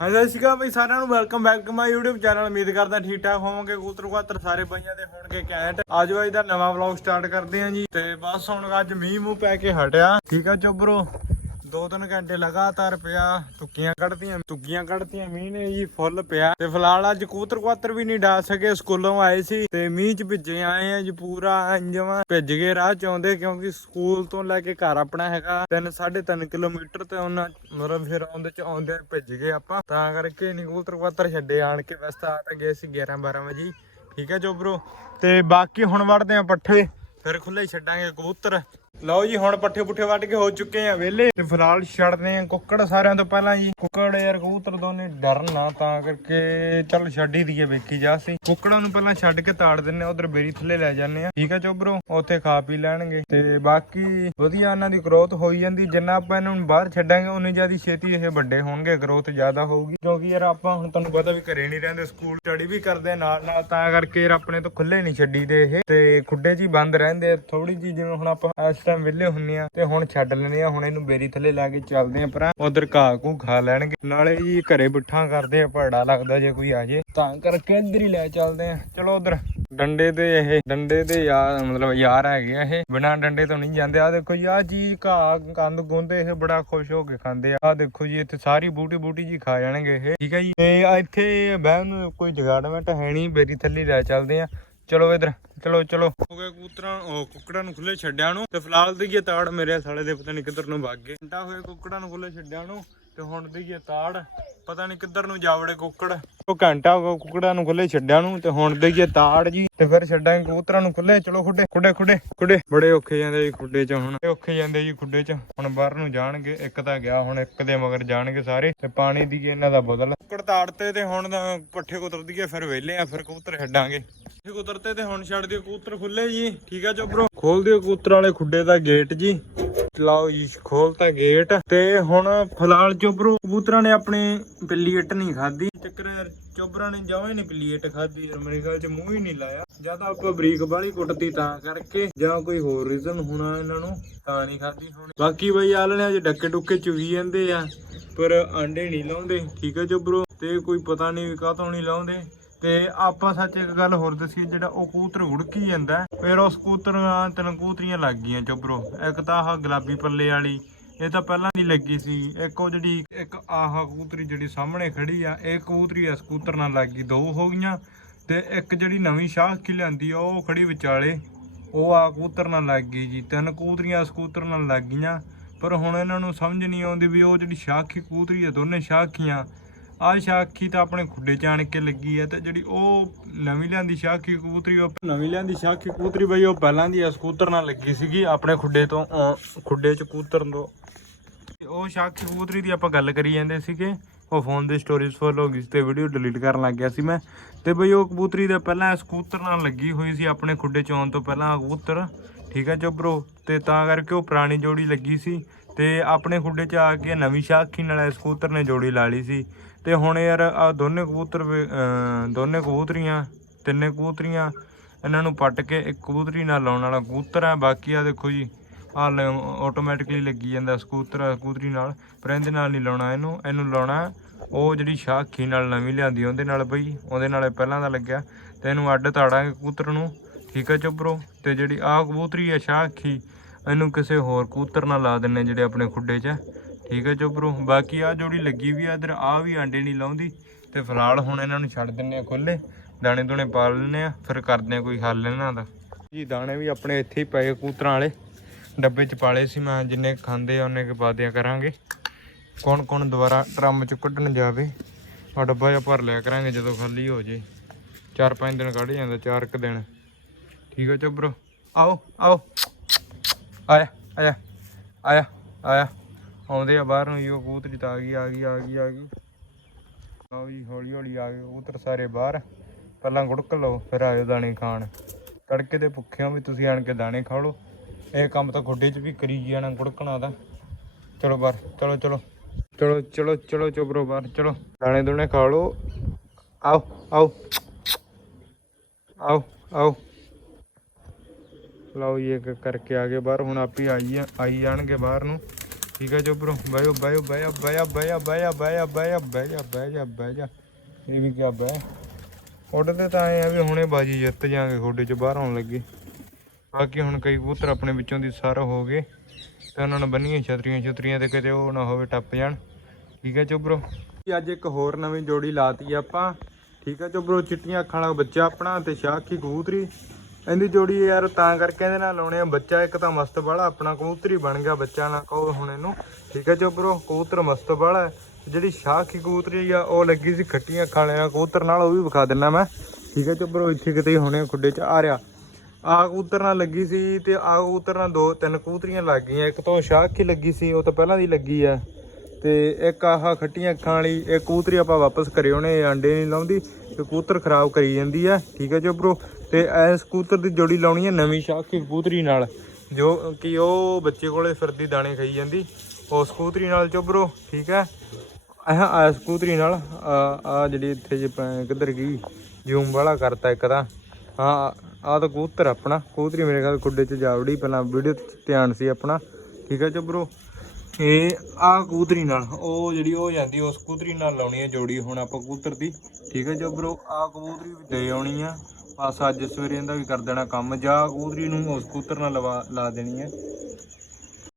ਹਾਂ ਸਤਿ ਸ਼੍ਰੀ ਅਕਾਲ ਬਈ, ਸਾਰਿਆਂ ਨੂੰ welcome back to my YouTube channel ਉਮੀਦ ਕਰਦਾ ਠੀਕ ਠਾਕ ਹੋਵੋਗੇ ਕੂਤਰ ਕੁਆਤਰ ਸਾਰੇ ਬਈਆਂ ਦੇ ਹੋਣਗੇ ਕੈਂਟ ਅੱਜ ਅੱਜ ਦਾ ਨਵਾਂ ਵਲੌਗ ਸਟਾਰਟ ਕਰਦੇ ਆਂ ਜੀ। ਤੇ ਬਸ ਹੁਣ ਅੱਜ ਮੀਂਹ ਮੂੰਹ ਪੈ ਕੇ ਹਟਿਆ। ਠੀਕ ਆ ਚੋਬਰੋ ਦੋ ਤਿੰਨ ਘੰਟੇ ਲਗਾਤਾਰ ਪਿਆ ਤੁੱਕੀਆਂ ਕੱਢਤੀਆਂ ਤੁੱਕੀਆਂ ਕੱਢਤੀਆਂ, ਮੀਂਹ ਨੇ ਜੀ ਫੁੱਲ ਪਿਆ। ਤੇ ਫਿਲਹਾਲ ਅੱਜ ਕਬੂਤਰ ਕੁਆਤਰ ਵੀ ਨਹੀਂ ਡਾ ਸਕੇ, ਸਕੂਲੋਂ ਆਏ ਸੀ ਤੇ ਮੀਂਹ ਚ ਭਿੱਜੇ ਆਏ ਆ ਜੀ ਪੂਰਾ ਇੰਜਵਾ ਭਿੱਜ ਗਏ ਰਾਹ ਚ ਆਉਂਦੇ ਕਿਉਂਕਿ ਸਕੂਲ ਤੋਂ ਲੈ ਕੇ ਘਰ ਆਪਣਾ ਹੈਗਾ 3 3.5 ਕਿਲੋਮੀਟਰ ਤੇ ਉਹਨਾਂ ਮਤਲਬ ਫਿਰ ਆਉਂਦੇ ਚ ਆਉਂਦੇ ਭਿੱਜ ਗਏ ਆਪਾਂ। ਤਾਂ ਕਰਕੇ ਨਹੀਂ ਕਬੂਤਰ ਕਵਾਤਰ ਛੱਡੇ, ਆਣ ਕੇ ਵੈਸੇ ਆ ਤਾਂ ਗਏ ਸੀ 11 12 ਵਜੇ ਠੀਕ ਹੈ ਜੋਬਰੋ ਤੇ ਬਾਕੀ ਹੁਣ ਵੜਦੇ ਆ ਪੱਠੇ, ਫਿਰ ਖੁੱਲੇ ਛੱਡਾਂਗੇ ਕਬੂਤਰ। ਲਓ ਜੀ, ਹੁਣ ਪੱਠੇ ਪੁੱਠੇ ਵੱਢ ਕੇ ਹੋ ਚੁੱਕੇ ਆ ਵਿਹਲੇ। ਤੇ ਫਿਲਹਾਲ ਛੱਡਦੇ ਆ ਕੁੱਕੜ ਸਾਰਿਆਂ ਤੋਂ ਪਹਿਲਾਂ ਜੀ। ਕੁੱਕੜ ਯਾਰ, ਕਬੂਤਰ ਦੋਨੇ ਡਰਨਾ ਤਾਂ ਕਰਕੇ ਚੱਲ ਛੱਡ ਹੀ ਦਈਏ ਵੇਖੀ ਜਾ ਸੀ ਕੁੱਕੜਾਂ ਨੂੰ ਪਹਿਲਾਂ ਛੱਡ ਕੇ ਤਾੜ ਦਿੰਨੇ ਆ, ਉਧਰ ਬੇਰੀ ਥੱਲੇ ਲੈ ਜਾਂਦੇ ਆ। ਠੀਕ ਆ ਚੋਬਰੋ ਉੱਥੇ ਖਾ ਪੀ ਲੈਣਗੇ। ਤੇ ਬਾਕੀ ਵਧੀਆ ਇਹਨਾਂ ਦੀ ਗਰੋਥ ਹੋਈ ਜਾਂਦੀ, ਜਿੰਨਾ ਆਪਾਂ ਇਹਨਾਂ ਨੂੰ ਬਾਹਰ ਛੱਡਾਂਗੇ, ਉਨੀ ਜ਼ਿਆਦਾ ਛੇਤੀ ਇਹ ਵੱਡੇ ਹੋਣਗੇ ਗਰੋਥ ਜ਼ਿਆਦਾ ਹੋਊਗੀ। ਕਿਉਂਕਿ ਯਾਰ ਆਪਾਂ ਹੁਣ ਤੁਹਾਨੂੰ ਪਤਾ ਵੀ ਘਰੇ ਨਹੀਂ ਰਹਿੰਦੇ, ਸਕੂਲ ਸਟੱਡੀ ਵੀ ਕਰਦੇ ਨਾਲ ਨਾਲ, ਤਾਂ ਕਰਕੇ ਯਾਰ ਆਪਣੇ ਤੋਂ ਖੁੱਲੇ ਨਹੀਂ ਛੱਡੀਦੇ ਇਹ। ਤੇ ਖੁੱਡੇ 'ਚ ਹੀ ਬੰਦ ਰਹਿੰਦੇ ਥੋੜੀ ਜੀ ਜਿਵੇਂ ਹੁਣ ਆਪਾਂ ਟਾਈਮ ਵਿਹਲੇ ਹੁੰਨੇ ਆ ਤੇ ਹੁਣ ਛੱਡ ਲੈਣੇ ਆ, ਹੁਣ ਇਹਨੂੰ ਬੇਰੀ ਥੱਲੇ ਲਾ ਕੇ ਚੱਲਦੇ ਆ ਪਰਾਂ ਉਧਰ ਘਾਹ ਘੂ ਖਾ ਲੈਣਗੇ। ਨਾਲੇ ਜੀ ਘਰੇ ਬਿੱਠਾ ਕਰਦੇ ਆ, ਭੜਾ ਲੱਗਦਾ ਜੇ ਕੋਈ ਆ ਜੇ। ਤਾਂ ਕਰਕੇ ਇੱਧਰ ਹੀ ਲੈ ਚੱਲਦੇ ਆ। ਚਲੋ ਉਧਰ। ਡੰਡੇ ਦੇ ਇਹ, ਡੰਡੇ ਦੇ ਯਾਰ, ਮਤਲਬ ਯਾਰ ਹੈਗੇ ਆ ਇਹ। ਬਿਨਾਂ ਡੰਡੇ ਤੋਂ ਨਹੀਂ ਜਾਂਦੇ। ਆ ਦੇਖੋ ਜੀ ਆ ਚੀਜ਼ ਘਾਹ, ਕੰਦ ਗੁੰਦੇ, ਇਹ ਬੜਾ ਖੁਸ਼ ਹੋ ਕੇ ਖਾਂਦੇ ਆ। ਆ ਦੇਖੋ ਜੀ, ਇੱਥੇ ਸਾਰੀ ਬੂਟੀ ਬੂਟੀ ਜੀ ਖਾ ਜਾਣਗੇ ਇਹ। ਠੀਕ ਹੈ ਜੀ। ਤੇ ਇੱਥੇ ਬਹਿਣ ਕੋਈ ਜਗਾੜਮੈਂਟ ਹੈ ਨਹੀਂ। ਬੇਰੀ ਥੱਲੇ ਲੈ ਚੱਲਦੇ ਆ। ਚਲੋ ਇਧਰ, ਚਲੋ ਚਲੋ। ਹੋ ਗਿਆ ਕਬੂਤਰਾਂ ਉਹ ਕੁੱਕੜਾਂ ਨੂੰ ਖੁੱਲੇ ਛੱਡਿਆ ਨੂੰ। ਤੇ ਫਿਲਹਾਲ ਦਈਏ ਤਾੜ ਮੇਰੇ ਸਾਲੇ ਦੇ, ਪਤਾ ਨਹੀਂ ਕਿੱਧਰ ਨੂੰ ਭੱਗ ਗਏ। ਘੰਟਾ ਹੋਇਆ ਕੁੱਕੜਾਂ ਨੂੰ ਖੁੱਲੇ ਛੱਡਿਆ ਨੂੰ, ਤੇ ਹੁਣ ਦਈਏ ਤਾੜ। ਪਤਾ ਨਹੀਂ ਕਿੱਧਰ ਨੂੰ ਜਾਵੜੇ ਕੁੱਕੜ। ਉਹ ਘੰਟਾ ਹੋ ਗਿਆ ਕੁੱਕੜਾਂ ਨੂੰ ਖੁੱਲੇ ਛੱਡਿਆ ਨੂੰ, ਤੇ ਹੁਣ ਦਈਏ ਤਾੜ ਜੀ। ਤੇ ਫਿਰ ਛੱਡਾਂਗੇ ਕਬੂਤਰਾਂ ਨੂੰ ਖੁੱਲੇ ਚਲੋ ਖੁੱਡੇ ਖੁੱਡੇ ਖੁੱਡੇ ਖੁੱਡੇ। ਬੜੇ ਔਖੇ ਜਾਂਦੇ ਜੀ ਖੁੱਡੇ 'ਚ ਹੁਣ। ਔਖੇ ਜਾਂਦੇ ਜੀ ਖੁੱਡੇ 'ਚ। ਹੁਣ ਬਾਹਰ ਨੂੰ ਜਾਣਗੇ, ਇੱਕ ਤਾਂ ਗਿਆ ਹੁਣ, ਇੱਕ ਦੇ ਮਗਰ ਜਾਣਗੇ ਸਾਰੇ। ਤੇ ਪਾਣੀ ਦੀ ਇਹਨਾਂ ਦਾ ਬਦਲ। ਕੁੱਕੜ ਤਾੜ ਤੇ ਹੁਣ ਤਾਂ ਪੱਠੇ ਕੁਤਰ ਦਈਏ ਫਿਰ ਵਿਹਲੇ ਆ, ਫਿਰ ਕਬੂਤਰ ਛੱਡਾਂਗੇ। ਪੱਠੇ ਤੇ ਹੁਣ ਛੱਡ ਦਿਓ, ਕਬੂਤਰ ਖੁੱਲੇ ਜੀ। ਠੀਕ ਆ ਚੋਬਰੋ ਖੋਲ ਦਿਓ ਕਬੂਤਰ ਵਾਲੇ ਖੁੱਡੇ ਦਾ ਗੇਟ ਜੀ। ਚਲਾਓ ਜੀ ਖੋਲਤਾ ਗੇਟ। ਤੇ ਹੁਣ ਫਿਲਹਾਲ ਚੋਬਰੋ ਕਬੂਤਰਾਂ ਨੇ ਆਪਣੀ ਪਿੱਲੀ ਨਹੀਂ ਖਾਦੀ ਚੱਕਰ ਚੋਬਰਾਂ ਨੇ ਜਮਾਂ ਨਹੀਂ ਪਿੱਲੀ ਖਾਦੀ ਯਾਰ ਮੇਰੇ ਖਿਆਲ ਚ ਮੂੰਹ ਹੀ ਨਹੀਂ ਲਾਇਆ। ਜਾਂ ਤਾਂ ਆਪਾਂ ਬਰੀਕ ਬਾਲੀ ਕੁੱਟਦੀ ਤਾਂ ਕਰਕੇ, ਜਾਂ ਕੋਈ ਹੋਰ ਰੀਜ਼ਨ ਹੋਣਾ ਇਹਨਾਂ ਨੂੰ, ਤਾਂ ਨਹੀਂ ਖਾਦੀ ਹੋਣੀ। ਬਾਕੀ ਬਈ ਆਲਣੇ ਅੱਜ ਡੱਕੇ ਡੁੱਕੇ ਚੁਗੀ ਜਾਂਦੇ ਆ, ਪਰ ਆਂਡੇ ਨਹੀਂ ਲਾਉਂਦੇ। ਠੀਕ ਹੈ ਚੋਬਰੋ ਤੇ ਕੋਈ ਪਤਾ ਨਹੀਂ ਕਾਹਤੋਂ ਨਹੀਂ ਲਾਉਂਦੇ। ਤੇ ਆਪਾਂ ਸੱਚ ਇੱਕ ਗੱਲ ਹੋਰ ਦੱਸੀ ਜਿਹੜਾ ਉਹ ਕੂਤਰ ਉੜਕੀ ਜਾਂਦਾ ਫਿਰ ਉਸ ਕਬੂਤਰ ਤਿੰਨ ਕੂਤਰੀਆਂ ਲੱਗ ਗਈਆਂ ਚੋਬਰੋ ਇੱਕ ਤਾਂ ਆਹ ਗੁਲਾਬੀ ਪੱਲੇ ਵਾਲੀ, ਇਹ ਤਾਂ ਪਹਿਲਾਂ ਨਹੀਂ ਲੱਗੀ ਸੀ। ਇੱਕ ਉਹ ਜਿਹੜੀ, ਇੱਕ ਆਹ ਕੂਤਰੀ ਜਿਹੜੀ ਸਾਹਮਣੇ ਖੜੀ ਆ, ਇਹ ਕੂਤਰੀ ਇਸ ਕਬੂਤਰ ਨਾਲ ਲੱਗ ਗਈ, ਦੋ ਹੋ ਗਈਆਂ। ਤੇ ਇੱਕ ਜਿਹੜੀ ਨਵੀਂ ਸ਼ਾਖ ਕੀ ਲਿਆਂਦੀ ਆ, ਉਹ ਖੜੀ ਵਿਚਾਲੇ, ਉਹ ਆ ਕੂਤਰ ਨਾਲ ਲੱਗ ਗਈ ਜੀ। ਤਿੰਨ ਕੂਤਰੀਆਂ ਇਸ ਨਾਲ ਲੱਗ ਗਈਆਂ, ਪਰ ਹੁਣ ਇਹਨਾਂ ਨੂੰ ਸਮਝ ਨਹੀਂ ਆਉਂਦੀ ਵੀ ਉਹ ਜਿਹੜੀ ਸ਼ਾਖੀ ਕੂਤਰੀ ਆ, ਦੋਨੇ ਸ਼ਾਖੀਆਂ ਆਹ ਸ਼ਾਖੀ ਤਾਂ ਆਪਣੇ ਖੁੱਡੇ ਚ ਆਣ ਕੇ ਲੱਗੀ ਹੈ ਤੇ ਜਿਹੜੀ ਉਹ ਨਵੀਂ ਲਿਆਂਦੀ ਸ਼ਾਖੀ ਕਬੂਤਰੀ ਉਹ ਨਵੀਂ ਲਿਆਂਦੀ ਸ਼ਾਖੀ ਕਬੂਤਰੀ ਬਈ ਉਹ ਪਹਿਲਾਂ ਦੀ ਇਸ ਕਬੂਤਰ ਨਾਲ ਲੱਗੀ ਸੀਗੀ ਆਪਣੇ ਖੁੱਡੇ ਤੋਂ ਖੁੱਡੇ ਚ ਕਬੂਤਰ ਤੋਂ। ਉਹ ਸ਼ਾਖੀ ਕਬੂਤਰੀ ਦੀ ਆਪਾਂ ਗੱਲ ਕਰੀ ਜਾਂਦੇ ਸੀਗੇ। ਉਹ ਫੋਨ ਦੀ ਸਟੋਰੇਜ ਫੁੱਲ ਹੋ ਗਈ ਤੇ ਵੀਡੀਓ ਡਿਲੀਟ ਕਰਨ ਲੱਗ ਗਿਆ ਸੀ ਮੈਂ। ਤੇ ਬਈ ਉਹ ਕਬੂਤਰੀ ਦਾ ਪਹਿਲਾਂ ਇਸ ਕਬੂਤਰ ਨਾਲ ਲੱਗੀ ਹੋਈ ਸੀ ਆਪਣੇ ਖੁੱਡੇ ਚ ਆਉਣ ਤੋਂ ਪਹਿਲਾਂ ਕਬੂਤਰ। ਠੀਕ ਹੈ ਚੋਬਰੋ ਤੇ ਤਾਂ ਕਰਕੇ ਉਹ ਪੁਰਾਣੀ ਜੋੜੀ ਲੱਗੀ ਸੀ। ਤੇ ਆਪਣੇ ਖੁੱਡੇ 'ਚ ਆ ਕੇ ਨਵੀਂ ਸ਼ਾਖੀ ਨਾਲ ਇਸ ਕਬੂਤਰ ਨੇ ਜੋੜੀ ਲਾ ਲਈ ਸੀ। ਤੇ ਹੁਣ ਯਾਰ ਆ ਦੋਨੇ ਕਬੂਤਰ ਦੋਨੇ ਕਬੂਤਰੀਆਂ, ਤਿੰਨੇ ਕਬੂਤਰੀਆਂ ਇਹਨਾਂ ਨੂੰ ਪੱਟ ਕੇ ਇੱਕ ਕਬੂਤਰੀ ਨਾਲ ਲਾਉਣ ਵਾਲਾ ਕਬੂਤਰ ਆ। ਬਾਕੀ ਆ ਦੇਖੋ ਜੀ, ਆ ਆਟੋਮੈਟਿਕਲੀ ਲੱਗੀ ਜਾਂਦਾ ਸਕੂਤਰ ਸਕੂਤਰੀ ਨਾਲ, ਪਰ ਇਹਦੇ ਨਾਲ ਨਹੀਂ ਲਾਉਣਾ ਇਹਨੂੰ ਇਹਨੂੰ ਲਾਉਣਾ ਉਹ ਜਿਹੜੀ ਸ਼ਾਖੀ ਨਾਲ ਨਵੀਂ ਲਿਆਂਦੀ ਉਹਦੇ ਨਾਲ ਬਈ, ਉਹਦੇ ਨਾਲ ਪਹਿਲਾਂ ਦਾ ਲੱਗਿਆ। ਤੇ ਇਹਨੂੰ ਅੱਡ ਤਾੜਾਂਗੇ ਕਬੂਤਰ ਨੂੰ, ਠੀਕ ਹੈ ਚੁੱਪਰੋ ਤੇ ਜਿਹੜੀ ਆਹ ਕਬੂਤਰੀ ਹੈ ਸ਼ਾਖੀ ਇਹਨੂੰ ਕਿਸੇ ਹੋਰ ਕੂਤਰ ਨਾਲ ਲਾ ਦਿੰਨੇ ਜਿਹੜੇ ਆਪਣੇ ਖੁੱਡੇ 'ਚ। ਠੀਕ ਹੈ ਚੋਬਰੋ ਬਾਕੀ ਆ ਜੋੜੀ ਲੱਗੀ ਵੀ ਆ, ਇਧਰ ਆ ਵੀ ਆਂਡੇ ਨਹੀਂ ਲਾਉਂਦੀ। ਤੇ ਫਿਲਹਾਲ ਹੁਣ ਇਹਨਾਂ ਨੂੰ ਛੱਡ ਦਿੰਨੇ ਆ ਖੁੱਲੇ ਦਾਣੇ ਦੂਣੇ ਪਾ ਲੈਣੇ ਆ ਫਿਰ ਕਰਦੇ ਆ ਕੋਈ ਹੱਲ ਇਹਨਾਂ ਦਾ। ਜੀ, ਦਾਣੇ ਵੀ ਆਪਣੇ ਇੱਥੇ ਹੀ ਪਏ ਕੂਤਰਾਂ ਵਾਲੇ। ਡੱਬੇ 'ਚ ਪਾਲੇ ਸੀ ਮੈਂ, ਜਿੰਨੇ ਕੁ ਖਾਂਦੇ ਆ ਉਹਨੇ ਕੁ ਪਾ ਦਿਆ ਕਰਾਂਗੇ। ਕੌਣ ਕੌਣ ਦੁਬਾਰਾ ਡਰਮ 'ਚ ਕੱਢਣ ਜਾਵੇ ਆ ਡੱਬਾ ਜਿਹਾ ਭਰ ਲਿਆ ਕਰਾਂਗੇ ਜਦੋਂ ਖਾਲੀ ਹੋ ਜੇ। ਚਾਰ ਪੰਜ ਦਿਨ ਕੱਢ ਜਾਂਦਾ, ਚਾਰ ਕੁ ਦਿਨ। ਠੀਕ ਹੈ ਚੋਬਰੋ ਆਓ ਆਓ। ਆਇਆ ਆਇਆ ਆਇਆ ਆਇਆ। ਆਉਂਦੇ ਆ ਬਾਹਰ ਨੂੰ ਇਹੋ ਕਬੂਤਰੀ ਤਾਂ ਆ ਗਈ ਆ ਗਈ ਆ ਗਈ ਆ ਗਈ। ਆਓ ਜੀ, ਹੌਲੀ ਹੌਲੀ ਆ ਗਏ ਕਬੂਤਰ ਸਾਰੇ ਬਾਹਰ। ਪਹਿਲਾਂ ਗੁੜਕ ਲਓ, ਫਿਰ ਆਇਓ ਦਾਣੇ ਖਾਣ। ਤੜਕੇ ਦੇ ਭੁੱਖਿਆਂ ਵੀ ਤੁਸੀਂ ਆਣ ਕੇ ਦਾਣੇ ਖਾ ਲਓ। ਇਹ ਕੰਮ ਤਾਂ ਗੁੱਡੇ 'ਚ ਵੀ ਕਰੀ ਜਾਣਾ ਗੁੜਕਣਾ ਦਾ ਚਲੋ ਬਾਹਰ, ਚਲੋ ਚਲੋ। ਚਲੋ ਚਲੋ ਚਲੋ ਚੋਬਰੋ ਬਾਹਰ, ਚਲੋ। ਦਾਣੇ ਦੁਣੇ ਖਾ ਲਓ। ਆਓ ਆਓ। ਆਓ ਆਓ। ਲਓ ਜੀ, ਇੱਕ ਕਰਕੇ ਆ ਗਏ ਬਾਹਰ, ਹੁਣ ਆਪੇ ਆਈ ਆਈ ਜਾਣਗੇ ਬਾਹਰ ਨੂੰ। ਠੀਕ ਹੈ ਚੋਬਰੋ ਬਾਇਓ ਬਾਇਓ ਬਾਇਆ ਬਾਇਆ ਬਾਇਆ ਬਾਇਆ ਬਾਇਆ ਬਾਇਆ ਬਾਇਆ ਬਾਇਆ ਬਾਇਆ ਇਹ ਵੀ ਕਿਆ ਬੈ ਉੱਡਦੇ ਤਾਂ ਐ ਆ ਵੀ ਹੁਣੇ ਬਾਜੀ ਜਿੱਤ ਜਾਾਂਗੇ ਖੋਡੇ ਚ ਬਾਹਰ ਆਉਣ ਲੱਗੇ। ਬਾਕੀ ਹੁਣ ਕਈ ਕਬੂਤਰ ਆਪਣੇ ਵਿੱਚੋਂ ਦੀ ਸਰ ਹੋ ਗਏ, ਤੇ ਉਹਨਾਂ ਨੂੰ ਬੰਨੀਆਂ ਛਤਰੀਆਂ ਛਤਰੀਆਂ ਤੇ ਕਿਤੇ ਉਹ ਨਾ ਹੋਵੇ, ਟੱਪ ਜਾਣ। ਠੀਕ ਹੈ ਚੋਬਰੋ ਅੱਜ ਇੱਕ ਹੋਰ ਨਵੀਂ ਜੋੜੀ ਲਾਤੀ ਆਪਾਂ। ਠੀਕ ਹੈ ਚੋਬਰੋ ਚਿੱਟੀਆਂ ਅੱਖਾਂ ਵਾਲਾ ਬੱਚਾ ਆਪਣਾ ਤੇ ਸ਼ਾਖੀ ਕਬੂਤਰੀ। ਇਹਦੀ ਜੋੜੀ ਯਾਰ ਤਾਂ ਕਰਕੇ ਇਹਦੇ ਨਾਲ ਲਾਉਣੇ ਆ, ਬੱਚਾ ਇੱਕ ਤਾਂ ਮਸਤ ਵਾਲਾ, ਆਪਣਾ ਕਬੂਤਰੀ ਬਣ ਗਿਆ ਬੱਚਾ ਨਾ ਕਹੋ ਹੁਣ ਇਹਨੂੰ। ਠੀਕ ਹੈ ਚੋਬਰੋ ਕਬੂਤਰ ਮਸਤ ਵਾਲਾ ਹੈ। ਜਿਹੜੀ ਸ਼ਾਖੀ ਕਬੂਤਰੀ ਆ, ਉਹ ਲੱਗੀ ਸੀ ਖੱਟੀਆਂ ਅੱਖਾਂ ਕਬੂਤਰ ਨਾਲ ਉਹ ਵੀ ਵਿਖਾ ਦਿੰਨਾ ਮੈਂ। ਠੀਕ ਹੈ ਚੋਬਰੋ ਇੱਥੇ ਕਿਤੇ ਹੀ ਹੋਣੇ ਖੁੱਡੇ 'ਚ। ਆ ਰਿਹਾ। ਆ ਕਬੂਤਰ ਨਾਲ ਲੱਗੀ ਸੀ ਤੇ ਆ ਕਬੂਤਰ ਨਾਲ ਦੋ, ਤਿੰਨ ਕਬੂਤਰੀਆਂ ਲੱਗ ਗਈਆਂ। ਇੱਕ ਤਾਂ ਸ਼ਾਖੀ ਲੱਗੀ ਸੀ, ਉਹ ਤਾਂ ਪਹਿਲਾਂ ਦੀ ਲੱਗੀ ਆ। ਤੇ ਇੱਕ ਆਹ ਖੱਟੀਆਂ ਅੱਖਾਂ ਵਾਲੀ, ਇਹ ਕਬੂਤਰੀ ਆਪਾਂ ਵਾਪਸ ਕਰੇ ਉਹਨੇ ਅੰਡੇ ਨਹੀਂ ਲਾਉਂਦੀ, ਤੇ ਕਬੂਤਰ ਖਰਾਬ ਕਰੀ ਜਾਂਦੀ ਆ, ਠੀਕ ਹੈ ਚੋਬਰੋ ਤੇ ਐਸ ਕਬੂਤਰ ਦੀ ਜੋੜੀ ਲਾਉਣੀ ਹੈ ਨਵੀਂ ਸ਼ਾਖੀ ਕਬੂਤਰੀ ਨਾਲ, ਜੋ ਕਿ ਉਹ ਬੱਚੇ ਕੋਲੇ ਫਿਰਦੀ ਦਾਣੇ ਖਾਈ ਜਾਂਦੀ, ਉਸ ਕਬੂਤਰੀ ਨਾਲ ਚੋਬਰੋ ਠੀਕ ਹੈ ਆਹ ਆ ਸਕੂਤਰੀ ਨਾਲ ਆ ਜਿਹੜੀ ਇੱਥੇ ਜੇ ਪੈ- ਕਿੱਧਰ ਗਈ, ਜ਼ੂਮ ਵਾਲਾ ਕਰਤਾ ਇੱਕ ਤਾਂ। ਹਾਂ ਆ ਤਾਂ ਕਬੂਤਰ ਆਪਣਾ, ਕਬੂਤਰੀ ਮੇਰੇ ਖਿਆਲ ਕੁੱਡੇ ਚ ਜਾਵੜੀ ਪਹਿਲਾਂ ਵੀਡੀਓ ਧਿਆਨ ਸੀ ਆਪਣਾ, ਠੀਕ ਹੈ ਚਬਰੋ ਇਹ ਆ ਕੂਤਰੀ ਨਾਲ, ਉਹ ਜਿਹੜੀ ਉਹ ਜਾਂਦੀ, ਉਸ ਕਬੂਤਰੀ ਨਾਲ ਲਾਉਣੀ ਹੈ ਜੋੜੀ ਹੁਣ ਆਪਾਂ ਕੂਤਰ ਦੀ। ਠੀਕ ਹੈ ਚਬਰੋ ਆ ਕਬੂਤਰੀ ਵੀ ਦੇ ਆਉਣੀ ਆ। ਬਸ ਅੱਜ ਸਵੇਰੇ ਇਹਦਾ ਵੀ ਕਰ ਦੇਣਾ ਕੰਮ, ਜਾਂ ਕੂਤਰੀ ਨੂੰ ਉਸ ਕੂਤਰ ਨਾਲ ਲਵਾ, ਲਾ ਦੇਣੀ ਹੈ।